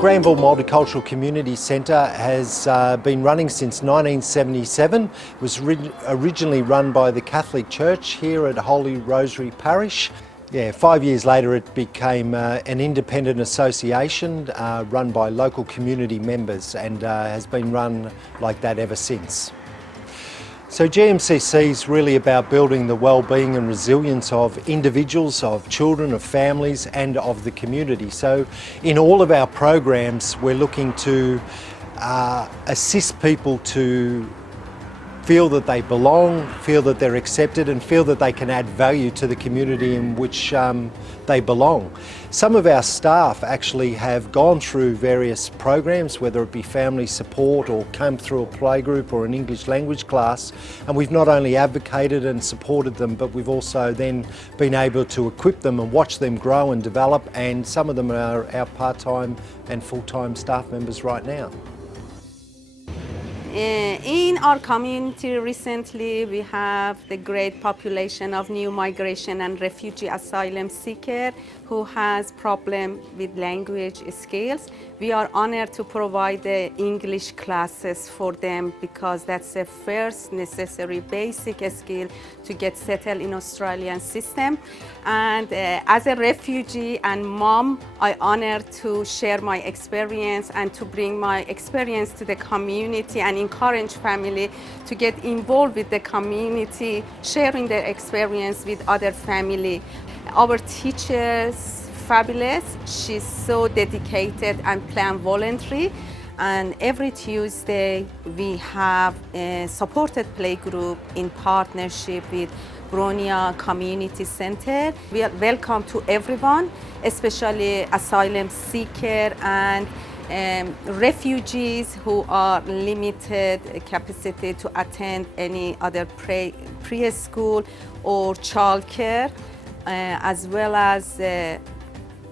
Granville Multicultural Community Centre has been running since 1977. It was originally run by the Catholic Church here at Holy Rosary Parish. 5 years later it became an independent association run by local community members and has been run like that ever since. So GMCC is really about building the well-being and resilience of individuals, of children, of families and of the community. So in all of our programs we're looking to assist people to feel that they belong, feel that they're accepted and feel that they can add value to the community in which they belong. Some of our staff actually have gone through various programs, whether it be family support or come through a playgroup or an English language class, and we've not only advocated and supported them, but we've also then been able to equip them and watch them grow and develop, and some of them are our part-time and full-time staff members right now. In our community recently we have the great population of new migration and refugee asylum seeker who has problem with language skills. We are honored to provide the English classes for them because that's the first necessary basic skill to get settled in Australian system. And as a refugee and mom, I honored to share my experience and to bring my experience to the community and encourage family to get involved with the community, sharing their experience with other family. Our teachers, fabulous. She's so dedicated and plan voluntary. And every Tuesday we have a supported playgroup in partnership with Bronia Community Centre. We are welcome to everyone, especially asylum seeker and refugees who are limited capacity to attend any other preschool or childcare, as well as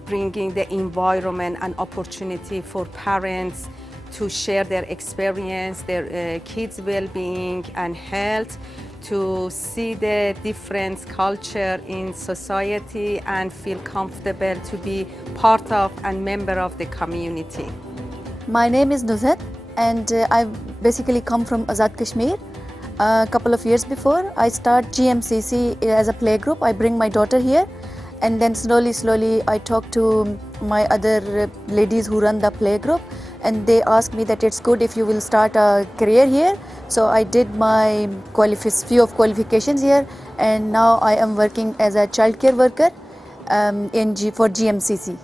bringing the environment and opportunity for parents to share their experience, their kids' well-being and health, to see the different culture in society and feel comfortable to be part of and member of the community. My name is Nuzhat and I basically come from Azad Kashmir. A couple of years before I start GMCC as a playgroup. I bring my daughter here and then slowly I talk to my other ladies who run the playgroup, and they asked me that it's good if you will start a career here. So I did my few of qualifications here, and now I am working as a childcare worker for GMCC.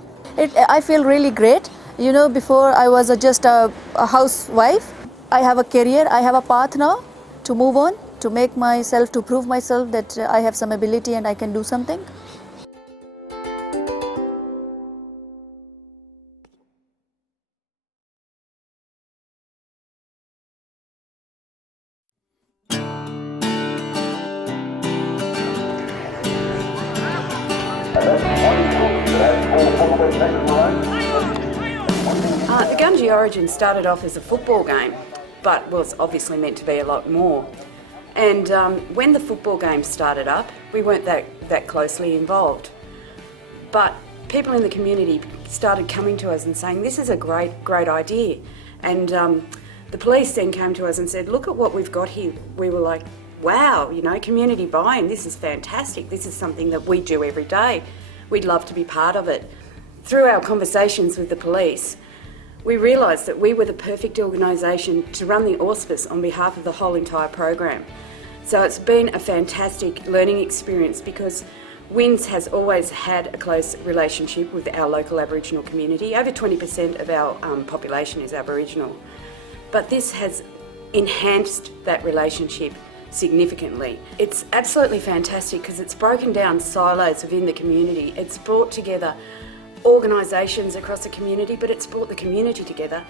I feel really great. You know, before I was just a housewife. I have a career, I have a path now to move on, to make myself, to prove myself that I have some ability and I can do something. The Gundje Origin started off as a football game, but was obviously meant to be a lot more. And when the football game started up, we weren't that closely involved. But people in the community started coming to us and saying, this is a great idea. And the police then came to us and said, look at what we've got here. We were like, wow, you know, community buy-in, this is fantastic. This is something that we do every day. We'd love to be part of it. Through our conversations with the police, we realised that we were the perfect organisation to run the auspice on behalf of the whole entire program. So it's been a fantastic learning experience because WINS has always had a close relationship with our local Aboriginal community. Over 20% of our population is Aboriginal. But this has enhanced that relationship significantly. It's absolutely fantastic because it's broken down silos within the community. It's brought together organisations across the community, but it's brought the community together.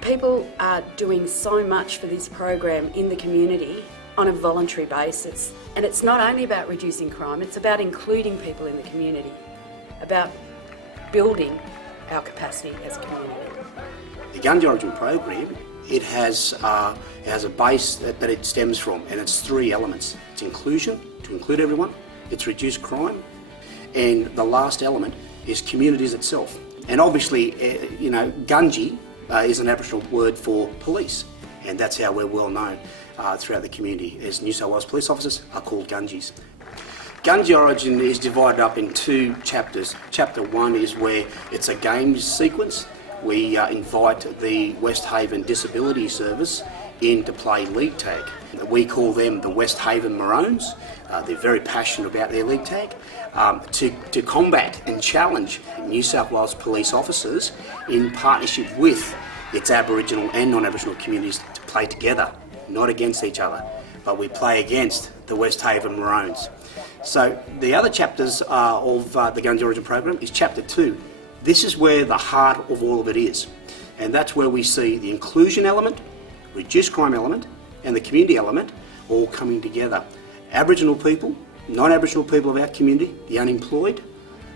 People are doing so much for this program in the community on a voluntary basis. And it's not only about reducing crime, it's about including people in the community, about building our capacity as a community. The Gundje Origin program, it has a base that it stems from, and it's three elements. It's inclusion, to include everyone, it's reduced crime, and the last element is communities itself. And obviously, Gunji is an Aboriginal word for police, and that's how we're well known throughout the community, as New South Wales police officers are called Gunjis. Gunji Origin is divided up in 2 chapters. Chapter 1 is where it's a games sequence. We invite the West Haven Disability Service in to play league tag. We call them the West Haven Maroons. They're very passionate about their league tag. To combat and challenge New South Wales police officers in partnership with its Aboriginal and non-Aboriginal communities to play together, not against each other, but we play against the West Haven Maroons. So the other chapters of the Gunji Origin program is chapter 2. This is where the heart of all of it is, and that's where we see the inclusion element, reduced crime element, and the community element all coming together. Aboriginal people, non-Aboriginal people of our community, the unemployed,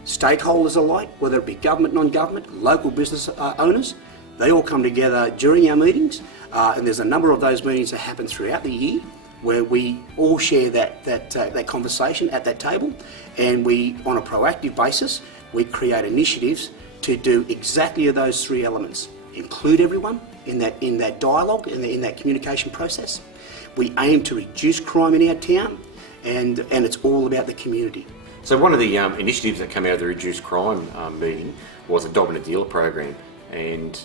stakeholders alike, whether it be government, non-government, local business owners, they all come together during our meetings, and there's a number of those meetings that happen throughout the year where we all share that conversation at that table, and we, on a proactive basis, we create initiatives to do exactly those 3 elements. Include everyone in that dialogue, in that communication process. We aim to reduce crime in our town, and it's all about the community. So one of the initiatives that came out of the reduced crime meeting was a Dominant Dealer program, and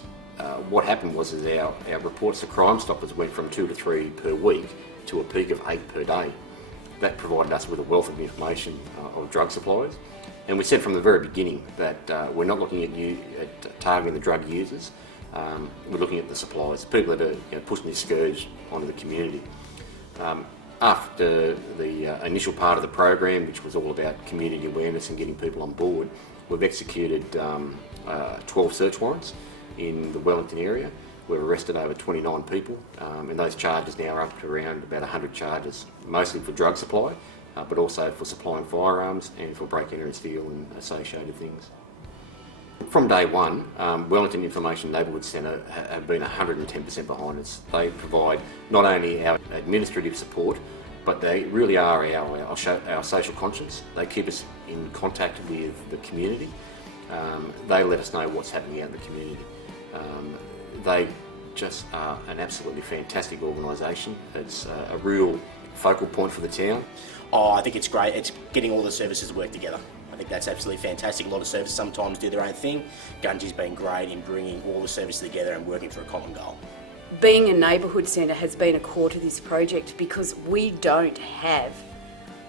what happened was our reports to Crime Stoppers went from 2 to 3 per week to a peak of 8 per day. That provided us with a wealth of information on drug supplies, and we said from the very beginning that we're not looking at targeting the drug users. We're looking at the suppliers, people that are pushing this scourge onto the community. After the initial part of the program, which was all about community awareness and getting people on board, we've executed 12 search warrants in the Wellington area. We've arrested over 29 people, and those charges now are up to around about 100 charges, mostly for drug supply, but also for supplying firearms and for break-in and steal and associated things. From day one, Wellington Information Neighbourhood Centre have been 110% behind us. They provide not only our administrative support, but they really are our social conscience. They keep us in contact with the community. They let us know what's happening out in the community. They just are an absolutely fantastic organisation. It's a real focal point for the town. Oh, I think it's great. It's getting all the services to work together. I think that's absolutely fantastic. A lot of services sometimes do their own thing. Gunji's been great in bringing all the services together and working for a common goal. Being a neighbourhood centre has been a core to this project because we don't have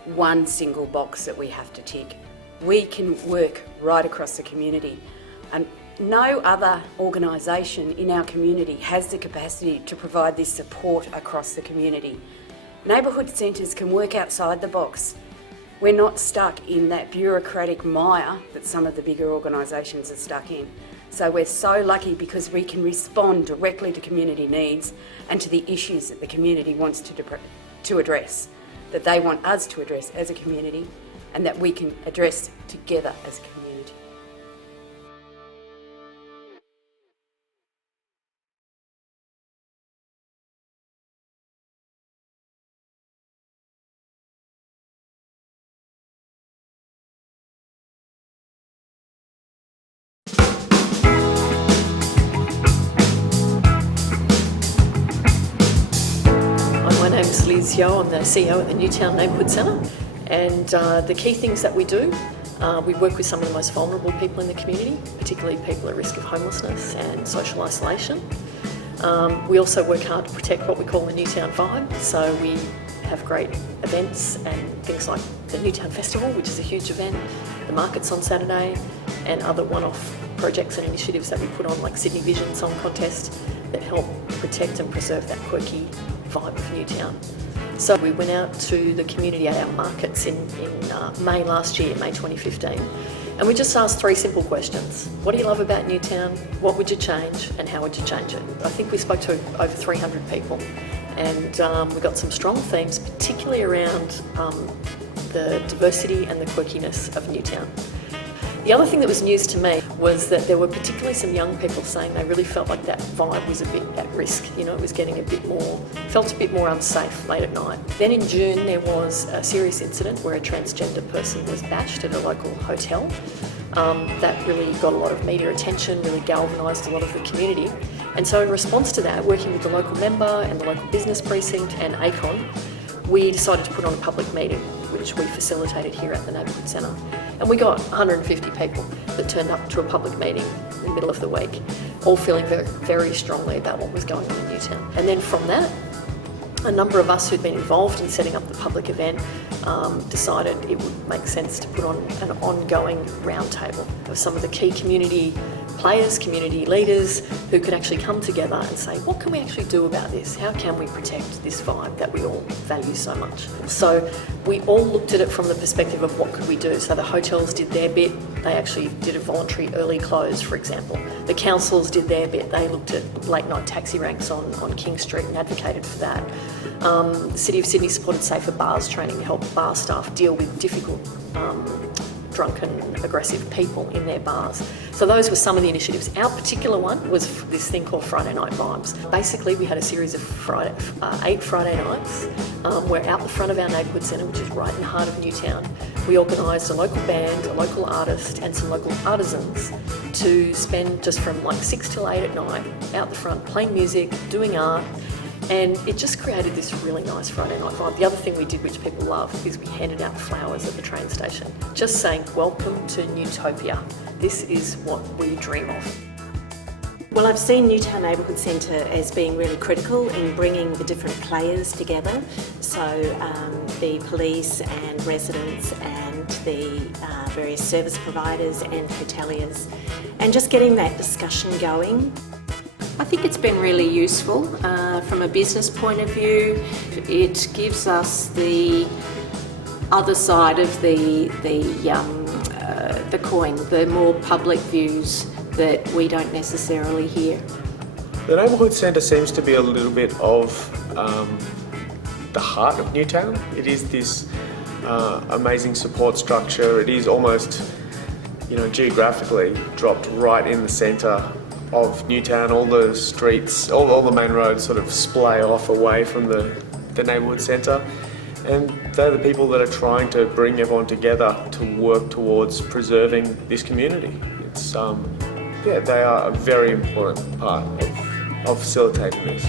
one single box that we have to tick. We can work right across the community, and no other organisation in our community has the capacity to provide this support across the community. Neighbourhood centres can work outside the box. We're not stuck in that bureaucratic mire that some of the bigger organisations are stuck in. So we're so lucky because we can respond directly to community needs and to the issues that the community wants to address, that they want us to address as a community, and that we can address together as a community. My name is Liz Yo. I'm the CEO at the Newtown Neighbourhood Centre, and the key things that we do, we work with some of the most vulnerable people in the community, particularly people at risk of homelessness and social isolation. We also work hard to protect what we call the Newtown vibe, so we have great events and things like the Newtown Festival, which is a huge event, the markets on Saturday, and other one-off projects and initiatives that we put on, like Sydney Vision Song Contest, that help protect and preserve that quirky vibe of Newtown. So we went out to the community at our markets in May last year, May 2015, and we just asked 3 simple questions. What do you love about Newtown? What would you change? And how would you change it? I think we spoke to over 300 people, and we got some strong themes, particularly around the diversity and the quirkiness of Newtown. The other thing that was news to me was that there were particularly some young people saying they really felt like that vibe was a bit at risk. You know, it was getting felt a bit more unsafe late at night. Then in June there was a serious incident where a transgender person was bashed at a local hotel. That really got a lot of media attention, really galvanised a lot of the community. And so in response to that, working with the local member and the local business precinct and ACON, we decided to put on a public meeting, which we facilitated here at the Neighbourhood Centre. And we got 150 people that turned up to a public meeting in the middle of the week, all feeling very, very strongly about what was going on in Newtown. And then from that, a number of us who'd been involved in setting up the public event decided it would make sense to put on an ongoing roundtable of some of the key community players, community leaders who could actually come together and say, what can we actually do about this? How can we protect this vibe that we all value so much? So we all looked at it from the perspective of what could we do. So the hotels did their bit. They actually did a voluntary early close, for example. The councils did their bit. They looked at late night taxi ranks on King Street and advocated for that. The City of Sydney supported safer bars training to help bar staff deal with difficult drunken, aggressive people in their bars. So those were some of the initiatives. Our particular one was this thing called Friday Night Vibes. Basically, we had a series of 8 Friday nights. We're out the front of our neighbourhood centre, which is right in the heart of Newtown. We organised a local band, a local artist and some local artisans to spend just from like 6 till 8 at night out the front playing music, doing art. And it just created this really nice Friday night vibe. The other thing we did, which people loved, is we handed out flowers at the train station, just saying, welcome to Newtopia. This is what we dream of. Well, I've seen Newtown Neighbourhood Centre as being really critical in bringing the different players together. So the police and residents and the various service providers and hoteliers, and just getting that discussion going. I think it's been really useful from a business point of view. It gives us the other side of the coin, the more public views that we don't necessarily hear. The Neighbourhood Centre seems to be a little bit of the heart of Newtown. It is this amazing support structure. It is almost, geographically dropped right in the centre of Newtown. All the streets, all the main roads sort of splay off away from the neighbourhood centre, and they're the people that are trying to bring everyone together to work towards preserving this community. It's they are a very important part of facilitating this.